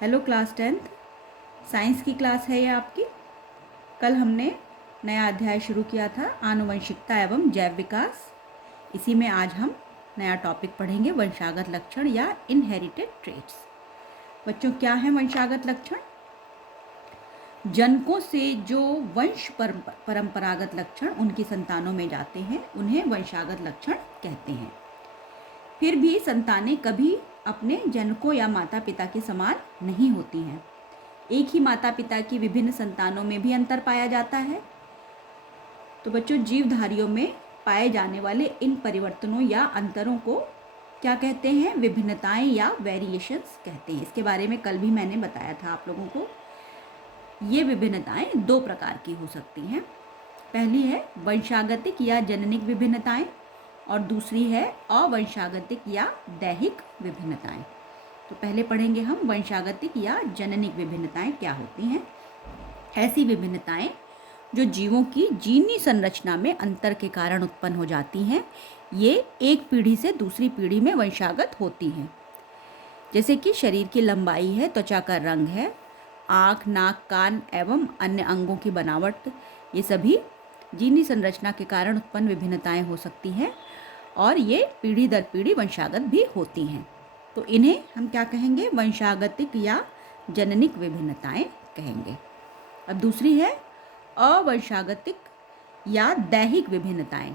Hello class 10th science की class है ये आपकी। कल हमने नया अध्याय शुरू किया था आनुवंशिकता एवं जैव विकास। इसी में आज हम नया टॉपिक पढ़ेंगे वंशागत लक्षण या इनहेरिटेड ट्रेट्स। बच्चों, क्या है वंशागत लक्षण? जनकों से जो वंश परंपरागत लक्षण उनकी संतानों में जाते हैं उन्हें वंशागत लक्षण कहते हैं। फिर भी संतानें कभी अपने जनकों या माता पिता के समान नहीं होती हैं। एक ही माता पिता की विभिन्न संतानों में भी अंतर पाया जाता है। तो बच्चों, जीवधारियों में पाए जाने वाले इन परिवर्तनों या अंतरों को क्या कहते हैं? विभिन्नताएं या वेरिएशंस कहते हैं। इसके बारे में कल भी मैंने बताया था आप लोगों को। ये विभिन्नताएं दो प्रकार की हो सकती हैं। पहली है वंशागतिक या जननिक विभिन्नताएं और दूसरी है अवंशागतिक या दैहिक विभिन्नताएं। तो पहले पढ़ेंगे हम वंशागतिक या जननिक विभिन्नताएं क्या होती हैं। ऐसी विभिन्नताएं जो जीवों की जीनी संरचना में अंतर के कारण उत्पन्न हो जाती हैं, ये एक पीढ़ी से दूसरी पीढ़ी में वंशागत होती हैं। जैसे कि शरीर की लंबाई है, त्वचा का रंग है, आँख, नाक, कान एवं अन्य अंगों की बनावट, ये सभी जीनी संरचना के कारण उत्पन्न विभिन्नताएं हो सकती हैं और ये पीढ़ी दर पीढ़ी वंशागत भी होती हैं। तो इन्हें हम क्या कहेंगे? वंशागतिक या जननिक विभिन्नताएं कहेंगे। अब दूसरी है अवंशागतिक या दैहिक विभिन्नताएं।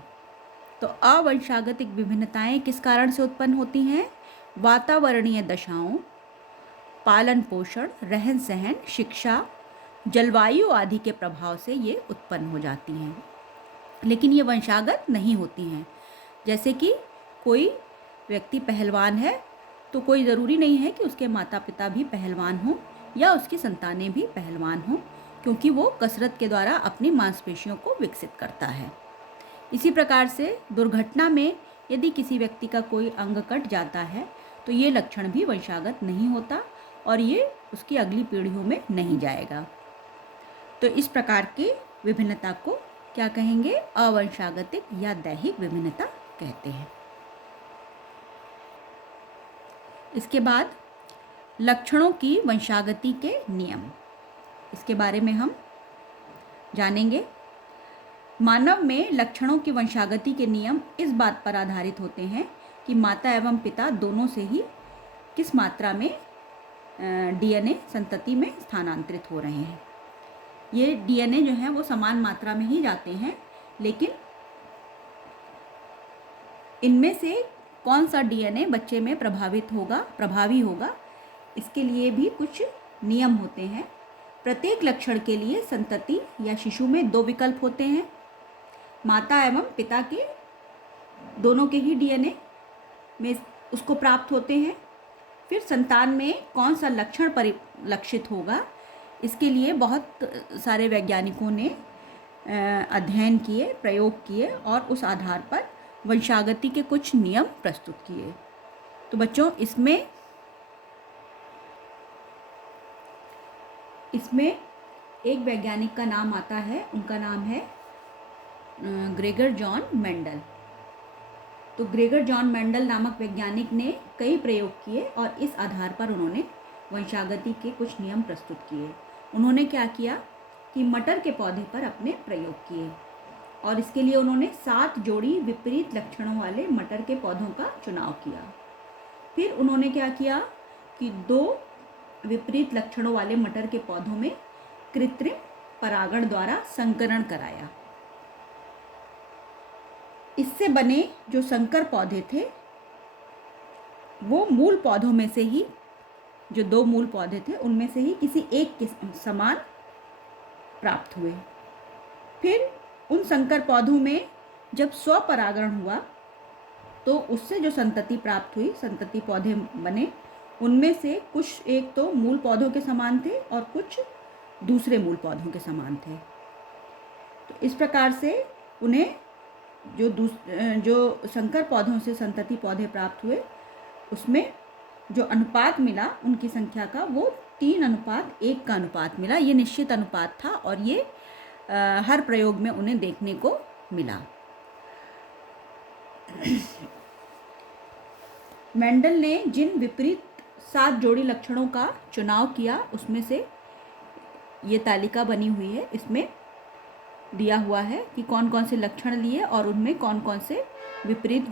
तो अवंशागतिक विभिन्नताएं किस कारण से उत्पन्न होती हैं? वातावरणीय दशाओं, पालन पोषण, रहन सहन, शिक्षा, जलवायु आदि के प्रभाव से ये उत्पन्न हो जाती हैं, लेकिन ये वंशागत नहीं होती हैं। जैसे कि कोई व्यक्ति पहलवान है तो कोई ज़रूरी नहीं है कि उसके माता पिता भी पहलवान हों या उसकी संतानें भी पहलवान हों, क्योंकि वो कसरत के द्वारा अपनी मांसपेशियों को विकसित करता है। इसी प्रकार से दुर्घटना में यदि किसी व्यक्ति का कोई अंग कट जाता है तो ये लक्षण भी वंशागत नहीं होता और ये उसकी अगली पीढ़ियों में नहीं जाएगा। तो इस प्रकार की विभिन्नता को क्या कहेंगे? अवंशागतिक या दैहिक विभिन्नता कहते हैं। इसके बाद लक्षणों की वंशागति के नियम, इसके बारे में हम जानेंगे। मानव में लक्षणों की वंशागति के नियम इस बात पर आधारित होते हैं कि माता एवं पिता दोनों से ही किस मात्रा में डीएनए संतति में स्थानांतरित हो रहे हैं। ये डीएनए जो है वो समान मात्रा में ही जाते हैं, लेकिन इनमें से कौन सा डीएनए बच्चे में प्रभावी होगा, इसके लिए भी कुछ नियम होते हैं। प्रत्येक लक्षण के लिए संतति या शिशु में दो विकल्प होते हैं। माता एवं पिता के दोनों के ही डीएनए में उसको प्राप्त होते हैं। फिर संतान में कौन सा लक्षण परिलक्षित होगा, इसके लिए बहुत सारे वैज्ञानिकों ने अध्ययन किए, प्रयोग किए और उस आधार पर वंशागति के कुछ नियम प्रस्तुत किए। तो बच्चों, इसमें एक वैज्ञानिक का नाम आता है, उनका नाम है ग्रेगर जॉन मेंडल। तो ग्रेगर जॉन मेंडल नामक वैज्ञानिक ने कई प्रयोग किए और इस आधार पर उन्होंने वंशागति के कुछ नियम प्रस्तुत किए। उन्होंने क्या किया कि मटर के पौधे पर अपने प्रयोग किए और इसके लिए उन्होंने 7 जोड़ी विपरीत लक्षणों वाले मटर के पौधों का चुनाव किया। फिर उन्होंने क्या किया कि 2 विपरीत लक्षणों वाले मटर के पौधों में कृत्रिम परागण द्वारा संकरण कराया। इससे बने जो संकर पौधे थे वो मूल पौधों में से ही, जो 2 मूल पौधे थे उनमें से ही किसी एक के समान प्राप्त हुए। फिर उन संकर पौधों में जब स्वपरागण हुआ तो उससे जो संतति प्राप्त हुई, संतति पौधे बने, उनमें से कुछ एक तो मूल पौधों के समान थे और कुछ दूसरे मूल पौधों के समान थे। तो इस प्रकार से उन्हें जो संकर पौधों से संतति पौधे प्राप्त हुए उसमें जो अनुपात मिला उनकी संख्या का, वो 3:1 का अनुपात मिला। ये निश्चित अनुपात था और ये हर प्रयोग में उन्हें देखने को मिला। मेंडल ने जिन विपरीत 7 जोड़ी लक्षणों का चुनाव किया, उसमें से ये तालिका बनी हुई है, इसमें दिया हुआ है कि कौन कौन से लक्षण लिए और उनमें कौन कौन से विपरीत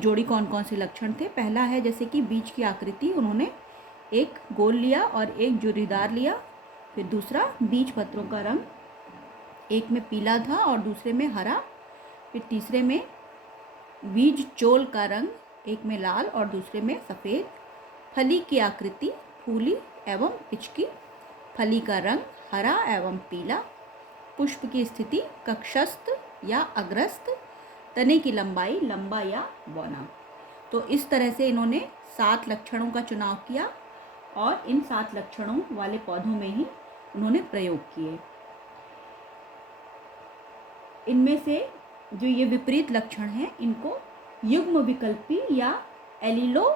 जोड़ी कौन कौन से लक्षण थे। पहला है जैसे कि बीज की आकृति, उन्होंने एक गोल लिया और एक जुरीदार लिया। फिर दूसरा, बीज पत्रों का रंग, एक में पीला था और दूसरे में हरा। फिर तीसरे में बीज चोल का रंग, एक में लाल और दूसरे में सफ़ेद। फली की आकृति फूली एवं पिचकी, फली का रंग हरा एवं पीला। पुष्प की स्थिति कक्षस्थ या अग्रस्त, तने की लंबाई लंबा या बौना। तो इस तरह से इन्होंने 7 लक्षणों का चुनाव किया और इन 7 लक्षणों वाले पौधों में ही उन्होंने प्रयोग किए। इनमें से जो ये विपरीत लक्षण हैं, इनको युग्म विकल्पी या एलिलोमार्फ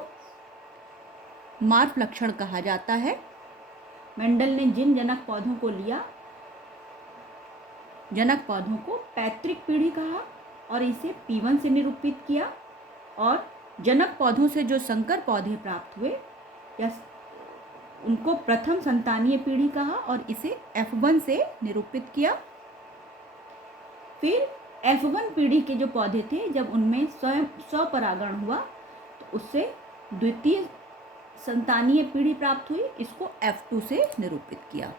लक्षण कहा जाता है। मेंडल ने जिन जनक पौधों को लिया, जनक पौधों को पैतृक पीढ़ी कहा और इसे P1 से निरूपित किया, और जनक पौधों से जो संकर पौधे प्राप्त हुए या उनको प्रथम संतानीय पीढ़ी कहा और इसे F1 से निरूपित किया। फिर F1 पीढ़ी के जो पौधे थे, जब उनमें स्वपरागण हुआ तो उससे द्वितीय संतानीय पीढ़ी प्राप्त हुई, इसको F2 से निरूपित किया।